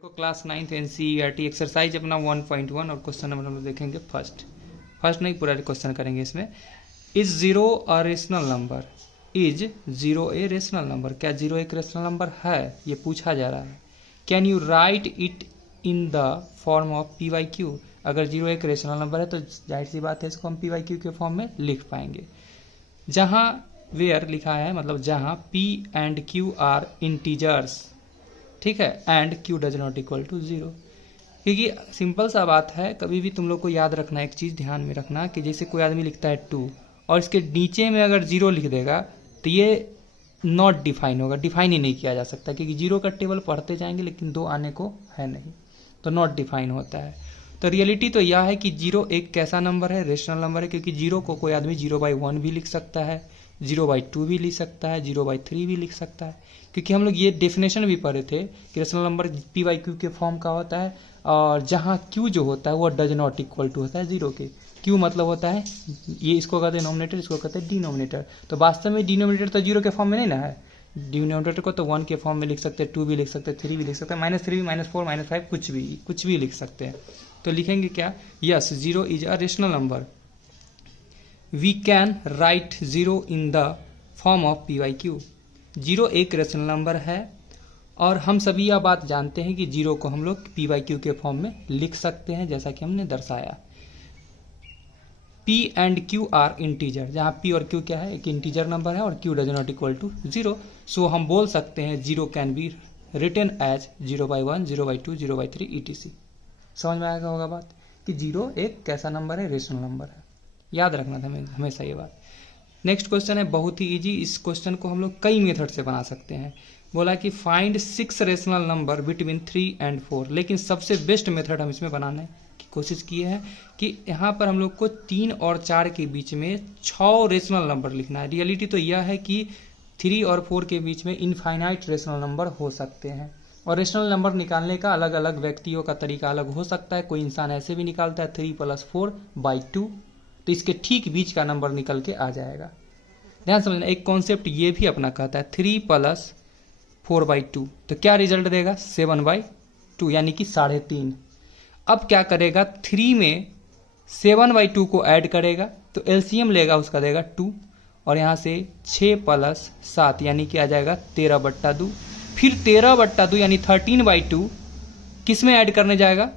देखो class 9th NCERT exercise अपना 1.1 और क्वेश्चन नंबर हम लोग देखेंगे फर्स्ट नहीं पूरा क्वेश्चन करेंगे इसमें। Is zero a rational number? Is zero a rational number? क्या जीरो एक रेशनल नंबर है, ये पूछा जा रहा है। Can you write it in the form of P by Q? अगर जीरो एक रेशनल नंबर है तो जाहिर सी बात है इसको हम पी वाई क्यू के फॉर्म में लिख पाएंगे। जहाँ वेयर लिखा है मतलब जहाँ P and Q are integers, ठीक है, and Q does not equal to zero. क्योंकि सिंपल सा बात है, कभी भी तुम लोग को याद रखना, एक चीज़ ध्यान में रखना कि जैसे कोई आदमी लिखता है 2 और इसके नीचे में अगर जीरो लिख देगा तो ये नॉट डिफाइन होगा, डिफाइन ही नहीं किया जा सकता, क्योंकि जीरो का टेबल पढ़ते जाएंगे लेकिन 2 आने को है नहीं, तो नॉट डिफाइन होता है। तो रियलिटी तो यह है कि जीरो एक कैसा नंबर है, रेशनल नंबर है, क्योंकि जीरो को कोई आदमी 0/1 भी लिख सकता है, 0/2 भी लिख सकता है, 0/3 भी लिख सकता है। क्योंकि हम लोग ये डेफिनेशन भी पढ़े थे कि rational number P by Q के फॉर्म का होता है, और जहाँ क्यू जो होता है वो डज नॉट इक्वल टू होता है जीरो के। क्यू मतलब होता है, ये इसको कहते हैं नोमिनेटर, इसको कहते हैं डिनोमिनेटर। तो वास्तव में डिनोमिनेटर तो जीरो के फॉर्म में नहीं ना है, डिनोमिनेटर को तो 1 के फॉर्म में लिख सकते हैं, 2 भी लिख सकते हैं, 3 भी लिख सकते हैं, -3 भी, -4, -5 कुछ भी लिख सकते हैं। तो लिखेंगे क्या? Yes, zero is a rational number. We can write zero in the form of P by Q. Zero एक रेशनल नंबर है और हम सभी यह बात जानते हैं कि जीरो को हम लोग पी वाई क्यू के फॉर्म में लिख सकते हैं, जैसा कि हमने दर्शाया। P and Q are integer, जहां पी और क्यू क्या है, एक इंटीजर नंबर है और q does not equal to zero. So हम बोल सकते हैं zero can be written as 0/1, 0/2, 0/3 etc। समझ में आएगा होगा बात कि जीरो एक कैसा नंबर है, रेशनल नंबर है। याद रखना था हमेशा ये बात। नेक्स्ट क्वेश्चन है बहुत ही इजी। इस क्वेश्चन को हम लोग कई मेथड से बना सकते हैं। बोला कि find 6 rational number between 3 and 4, लेकिन सबसे बेस्ट मेथड हम इसमें बनाने की कोशिश किए हैं कि यहाँ पर हम लोग को 3 और 4 के बीच में 6 रेशनल नंबर लिखना है। रियलिटी तो यह है कि 3 और 4 के बीच में इनफाइनाइट रेशनल नंबर हो सकते हैं, और रेशनल नंबर निकालने का अलग अलग व्यक्तियों का तरीका अलग हो सकता है। कोई इंसान ऐसे भी निकालता है 3 + 4/2, तो इसके ठीक बीच का नंबर निकल के आ जाएगा। ध्यान समझना, एक कॉन्सेप्ट ये भी अपना कहता है 3 + 4/2, तो क्या रिजल्ट देगा? 7/2, यानी कि 3.5। अब क्या करेगा? 3 में 7/2 को ऐड करेगा तो एलसीएम लेगा, उसका देगा 2, और यहाँ से 6 + 7 यानी कि आ जाएगा 13/2। फिर 13/2 यानी 13/2 किस में ऐड करने जाएगा?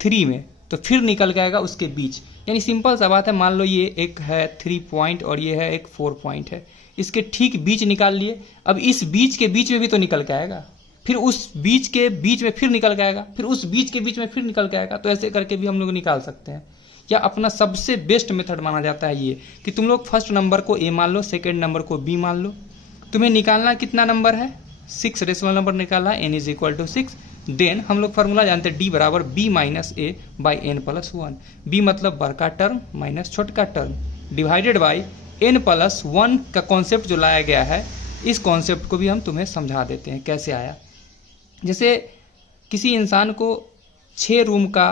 3 में, तो फिर निकल के आएगा उसके बीच। यानी सिंपल सा बात है, मान लो ये एक है 3 पॉइंट और ये है एक 4 पॉइंट है, इसके ठीक बीच निकाल लिए। अब इस बीच के बीच में भी तो निकल के आएगा, फिर उस बीच के बीच में फिर निकल के आएगा, फिर उस बीच के बीच में फिर निकल के आएगा। तो ऐसे करके भी हम लोग निकाल सकते हैं। या अपना सबसे बेस्ट मेथड माना जाता है ये कि तुम लोग फर्स्ट नंबर को ए मान लो, सेकेंड नंबर को बी मान लो। तुम्हें निकालना कितना नंबर है? 6 रेशनल नंबर निकालना है, n = 6। देन हम लोग फार्मूला जानते हैं D = B - A/n + 1। B मतलब बड़ का टर्म माइनस छोटका टर्म, डिवाइडेड बाई n + 1 का कॉन्सेप्ट जो लाया गया है। इस कॉन्सेप्ट को भी हम तुम्हें समझा देते हैं कैसे आया। जैसे किसी इंसान को 6 रूम का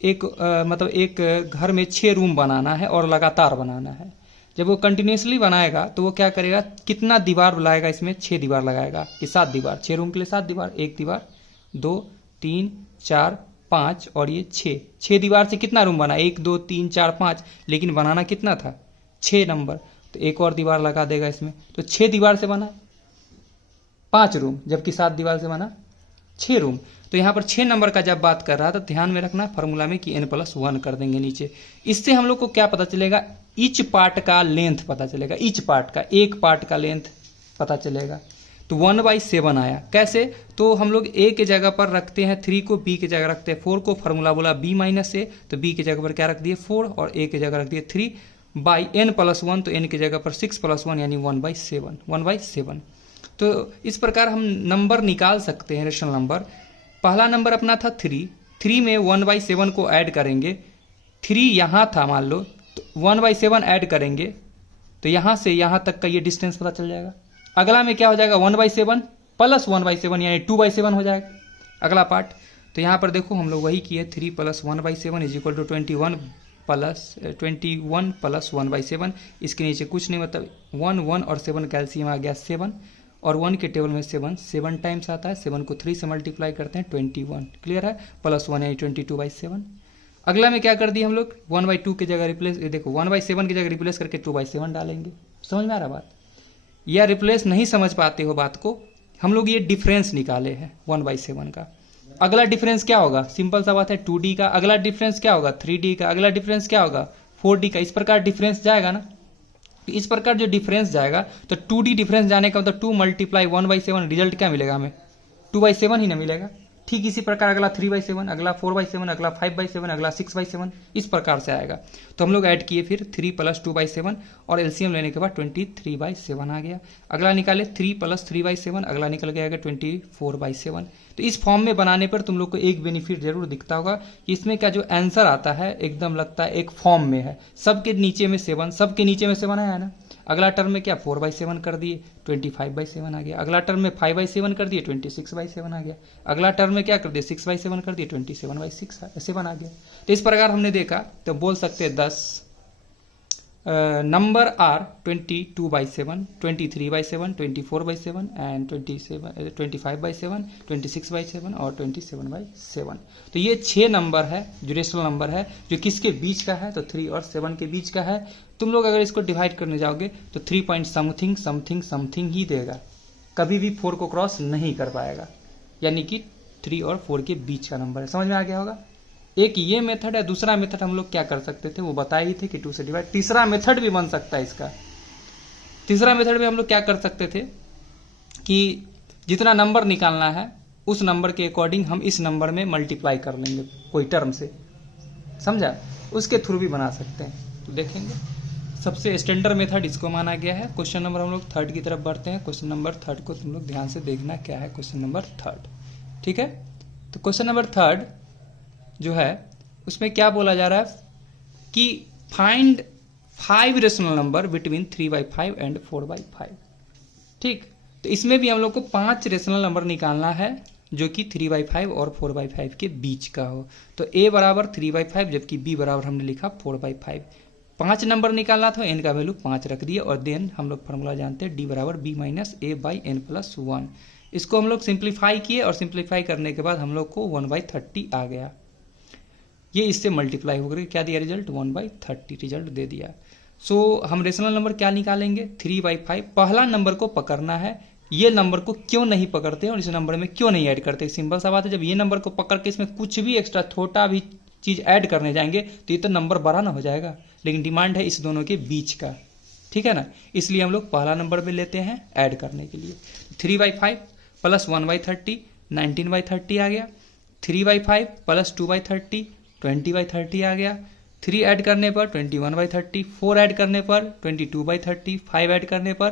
मतलब एक घर में 6 रूम बनाना है और लगातार बनाना है। जब वो कंटिन्यूसली बनाएगा तो वो क्या करेगा? कितना दीवार लगाएगा? इसमें 6 दीवार लगाएगा कि 7 दीवार, 6 रूम के लिए 7 दीवार, 1 दीवार, 2, 3, 4, 5 और ये 6 दीवार से कितना रूम बना? 1, 2, 3, 4, 5, लेकिन बनाना कितना था? 6 नंबर, तो एक और दीवार लगा देगा इसमें, तो 6 दीवार से बना 5 रूम, जबकि 7 दीवार से बना 6 रूम। तो यहाँ पर 6 नंबर का जब बात कर रहा था, ध्यान में रखना फार्मूला में कि n + 1 कर देंगे नीचे। इससे हम लोग को क्या पता चलेगा? ईच पार्ट का लेंथ पता चलेगा, ईच पार्ट का, एक पार्ट का लेंथ पता चलेगा। तो 1/7 आया। कैसे? तो हम लोग a के जगह पर रखते हैं 3 को, b के जगह रखते हैं 4 को। फार्मूला बोला b - a, तो b की जगह पर क्या रख दिए? 4, और a की जगह रख दिए 3/n + 1, तो n की जगह पर 6 + 1 यानी 1/7। तो इस प्रकार हम नंबर निकाल सकते हैं, रेशनल नंबर। पहला नंबर अपना था 3 में 1/7 को ऐड करेंगे। 3 यहाँ था मान लो, तो 1/7 ऐड करेंगे तो यहाँ से यहाँ तक का ये डिस्टेंस पता चल जाएगा। अगला में क्या हो जाएगा? 1/7 + 1/7 यानी 2/7 हो जाएगा अगला पार्ट। तो यहाँ पर देखो हम लोग वही किए, 3 + 1/7 = 21 + 1/7। इसके नीचे कुछ नहीं, मतलब 1 1 और 7 कैल्सियम आ गया 7, और 1 के टेबल में 7 टाइम्स आता है, 7 को 3 से मल्टीप्लाई करते हैं 21, क्लियर है, प्लस 1 यानी 22/7। अगला में क्या कर दिए हम लोग 1/2 की जगह रिप्लेस, देखो 1/7 की जगह रिप्लेस करके 2/7 डालेंगे। समझ में आ रहा बात? या रिप्लेस नहीं समझ पाते हो बात को, हम लोग ये डिफरेंस निकाले हैं 1/7 का। अगला डिफरेंस क्या होगा, सिंपल सा बात है 2D का। अगला डिफरेंस क्या होगा 3D का। अगला डिफरेंस क्या होगा 4D का। इस प्रकार डिफरेंस जाएगा ना, तो इस प्रकार जो डिफरेंस जाएगा तो 2D डिफरेंस जाने का मतलब 2 × 1/7 रिजल्ट क्या मिलेगा हमें 2/7 ही ना मिलेगा। ठीक इसी प्रकार अगला 3/7, अगला 4/7, अगला 5/7, अगला 6/7, इस प्रकार से आएगा। तो हम लोग ऐड किए फिर 3 + 2/7 और एलसीएम लेने के बाद 23/7 आ गया। अगला निकाले 3 + 3/7, अगला निकल गया 24/7। तो इस फॉर्म में बनाने पर तुम लोग को एक बेनिफिट जरूर दिखता होगा कि इसमें का जो आंसर आता है एकदम लगता है एक फॉर्म में है, सबके नीचे में 7, सबके नीचे में 7 है ना। अगला टर्म में क्या 4/7 कर दिए 25/7 आ गया। अगला टर्म में 5/7 कर दिए 26/7 आ गया। अगला टर्म में क्या कर दिए 6/7 कर दिए 27/7 आ गया। तो इस प्रकार हमने देखा, तो बोल सकते हैं 10 नंबर आर 22/7, 23/7, 24/7 एंड 25/7, 26/7 और 27/7। तो ये 6 नंबर है जो रेशनल नंबर है, जो किसके बीच का है, तो 3 और 7 के बीच का है। तुम लोग अगर इसको डिवाइड करने जाओगे तो 3 पॉइंट समथिंग समथिंग समथिंग ही देगा, कभी भी 4 को क्रॉस नहीं कर पाएगा, यानी कि 3 और 4 के बीच का नंबर है। समझ में आ गया होगा। एक ये मेथड है, दूसरा मेथड हम लोग क्या कर सकते थे वो बताए ही थे कि 2 से डिवाइड। तीसरा मेथड भी बन सकता है इसका। तीसरा मेथड में हम लोग क्या कर सकते थे कि जितना नंबर निकालना है उस नंबर के अकॉर्डिंग हम इस नंबर में मल्टीप्लाई कर लेंगे कोई टर्म से, समझा, उसके थ्रू भी बना सकते हैं। तो देखेंगे सबसे स्टैंडर्ड मेथड इसको माना गया है। क्वेश्चन नंबर हम लोग 3 की तरफ बढ़ते हैं। क्वेश्चन नंबर 3 को तुम लोग ध्यान से देखना क्या है। क्वेश्चन नंबर 3, ठीक है। तो क्वेश्चन नंबर 3 जो है उसमें क्या बोला जा रहा है कि find 5 rational number between 3/5 and 4/5। ठीक, तो इसमें भी हम लोग को 5 रेशनल नंबर निकालना है जो कि 3/5 और 4/5 के बीच का हो। तो a बराबर 3/5 जबकि b बराबर हमने लिखा 4/5। 5 नंबर निकालना था, n का वैल्यू 5 रख दिया और देन हम लोग फॉर्मूला जानते हैं d बराबर b - a/n+1। इसको हम लोग सिंप्लीफाई किए और सिंप्लीफाई करने के बाद हम लोग को 1/30 आ गया। ये इससे मल्टीप्लाई होकर क्या दिया रिजल्ट 1/30 रिजल्ट दे दिया। सो हम रेशनल नंबर क्या निकालेंगे 3/5। पहला नंबर को पकड़ना है, ये नंबर को क्यों नहीं पकड़ते और इस नंबर में क्यों नहीं ऐड करते। सिंपल सा बात है, जब ये नंबर को पकड़ के इसमें कुछ भी एक्स्ट्रा छोटा भी चीज ऐड करने जाएंगे तो ये तो नंबर बड़ा ना हो जाएगा, लेकिन डिमांड है इस दोनों के बीच का, ठीक है ना। इसलिए हम लोग पहला नंबर में लेते हैं ऐड करने के लिए। 3/5 प्लस 1/30 19/30 आ गया। 3/5 प्लस 2/30 20/30 आ गया। 3 ऐड करने पर 21/30, 4 ऐड करने पर 22/30, 5 ऐड करने पर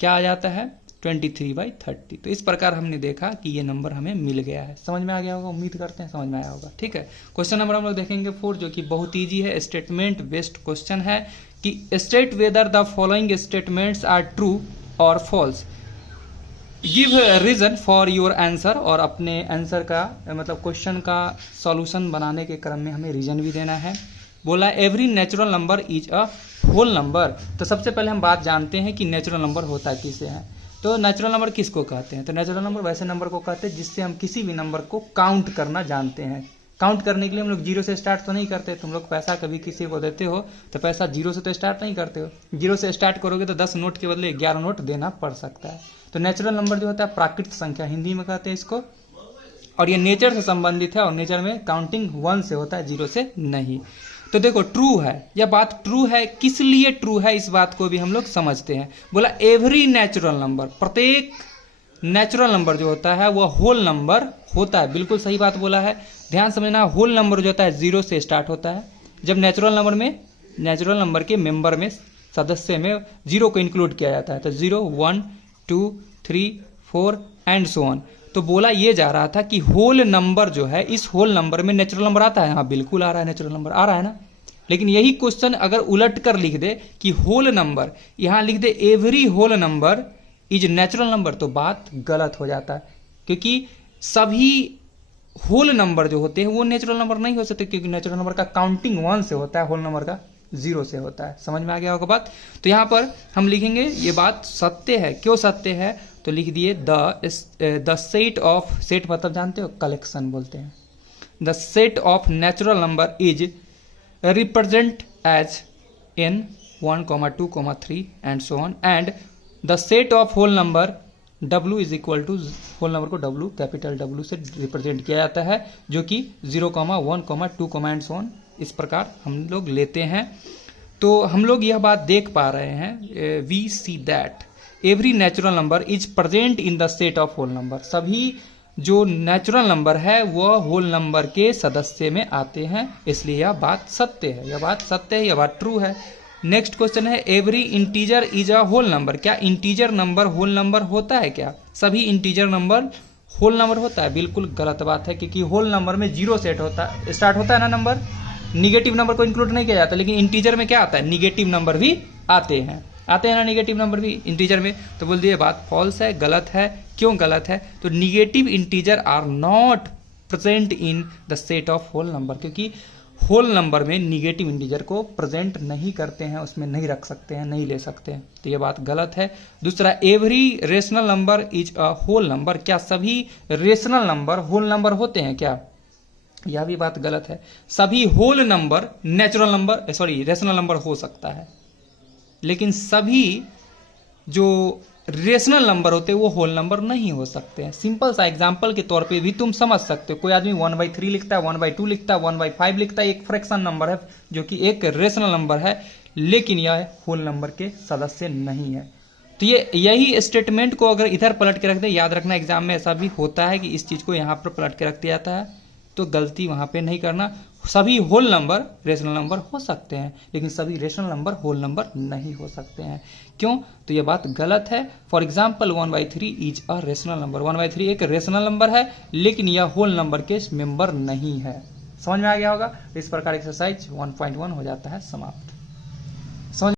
क्या आ जाता है 23/30। तो इस प्रकार हमने देखा कि ये नंबर हमें मिल गया है। समझ में आ गया होगा, उम्मीद करते हैं समझ में आया होगा, ठीक है। क्वेश्चन नंबर हम लोग देखेंगे 4 जो कि बहुत ईजी है, स्टेटमेंट बेस्ड क्वेश्चन है कि state whether the following statements are true और false, give reason for your answer. और अपने आंसर का मतलब क्वेश्चन का सॉल्यूशन बनाने के क्रम में हमें रीजन भी देना है। बोला every natural number is a whole number. तो सबसे पहले हम बात जानते हैं कि नेचुरल नंबर होता किसे है। तो नेचुरल नंबर किसको कहते हैं, तो नेचुरल नंबर वैसे नंबर को कहते हैं जिससे हम किसी भी नंबर को काउंट करना जानते हैं। काउंट करने के लिए हम लोग 0 से स्टार्ट तो नहीं करते। तुम लोग पैसा कभी किसी को देते हो तो पैसा 0 से तो स्टार्ट नहीं करते हो। 0 से स्टार्ट करोगे तो 10 नोट के बदले 11 नोट देना पड़ सकता है। तो नेचुरल नंबर जो होता है प्राकृतिक संख्या हिंदी में कहते हैं इसको, और ये नेचर से संबंधित है और नेचर में काउंटिंग 1 से होता है 0 से नहीं। तो देखो ट्रू है, यह बात ट्रू है, किस लिए ट्रू है इस बात को भी हम लोग समझते हैं। बोला एवरी नेचुरल नंबर, प्रत्येक नेचुरल नंबर जो होता है वह होल नंबर होता है। बिल्कुल सही बात बोला है, ध्यान समझना। होल नंबर जो होता है 0 से स्टार्ट होता है। जब नेचुरल नंबर के मेंबर में सदस्य में 0 को इंक्लूड किया जाता है तो 0 1 2 3 4 एंड सो ऑन। तो बोला ये जा रहा था कि होल नंबर जो है, इस होल नंबर में नेचुरल नंबर आता है। हाँ बिल्कुल आ रहा है, नेचुरल नंबर आ रहा है ना। लेकिन यही क्वेश्चन अगर उलट कर लिख दे कि होल नंबर, यहां लिख दे every whole number is natural number, तो बात गलत हो जाता है, क्योंकि सभी होल नंबर जो होते हैं वो नेचुरल नंबर नहीं हो सकते, क्योंकि नेचुरल नंबर का काउंटिंग 1 से होता है, होल नंबर का 0 से होता है। समझ में आ गया होगा बात। तो यहां पर हम लिखेंगे ये बात सत्य है। क्यों सत्य है, तो लिख दिए द सेट ऑफ, सेट मतलब जानते हो कलेक्शन बोलते हैं, the set of natural number is represent as n 1, 2, 3 and so on, and the set of whole number w is equal to, whole number को w कैपिटल W से represent किया जाता है, जो कि 0, 1, 2 एंड सो ऑन, इस प्रकार हम लोग लेते हैं। तो हम लोग यह बात देख पा रहे हैं, we see that every natural number is present in the set of whole number, सभी जो नेचुरल नंबर है वह होल नंबर के सदस्य में आते हैं, इसलिए यह बात सत्य है, यह बात सत्य है, यह बात ट्रू है। नेक्स्ट क्वेश्चन है every integer is a whole number, क्या इंटीजर नंबर होल नंबर होता है क्या? सभी इंटीजर नंबर होल नंबर होता है? बिल्कुल गलत बात है, क्योंकि होल नंबर में 0 सेट होता है, स्टार्ट होता है ना नंबर, निगेटिव नंबर को इंक्लूड नहीं किया जाता, लेकिन इंटीजर में क्या आता है, निगेटिव नंबर भी आते हैं ना निगेटिव नंबर भी इंटीजर में। तो बोल दिए बात फॉल्स है, गलत है। क्यों गलत है? तो negative integer are not present in the set of whole number, क्योंकि होल नंबर में निगेटिव इंटीजर को प्रेजेंट नहीं करते हैं, उसमें नहीं रख सकते हैं, नहीं ले सकते हैं, तो ये बात गलत है। दूसरा, every rational number is a whole number, क्या सभी रेशनल नंबर होल नंबर होते हैं क्या? यह भी बात गलत है। सभी whole number natural number, rational number हो सकता है, लेकिन सभी जो रेशनल नंबर होते हैं वो होल नंबर नहीं हो सकते हैं। सिंपल सा एग्जांपल के तौर पे भी तुम समझ सकते हो, कोई आदमी 1/3 लिखता है, 1/2 लिखता है, 1/5 लिखता है, एक फ्रैक्शन नंबर है जो कि एक रेशनल नंबर है, लेकिन यह होल नंबर के सदस्य नहीं है। तो ये यही स्टेटमेंट को अगर इधर पलट के रख दे, याद रखना एग्जाम में ऐसा भी होता है कि इस चीज को यहाँ पर पलट के रख दिया जाता है, तो गलती वहां पे नहीं करना। सभी होल नंबर रेशनल नंबर हो सकते हैं, लेकिन सभी रेशनल नंबर होल नंबर नहीं हो सकते हैं। क्यों? तो ये बात गलत है। For example 1/3 is a rational number, 1/3 एक रेशनल नंबर है, लेकिन यह होल नंबर के मेंबर नहीं है। समझ में आ गया होगा? इस प्रकार एक्सरसाइज 1.1 हो जाता है समाप्त।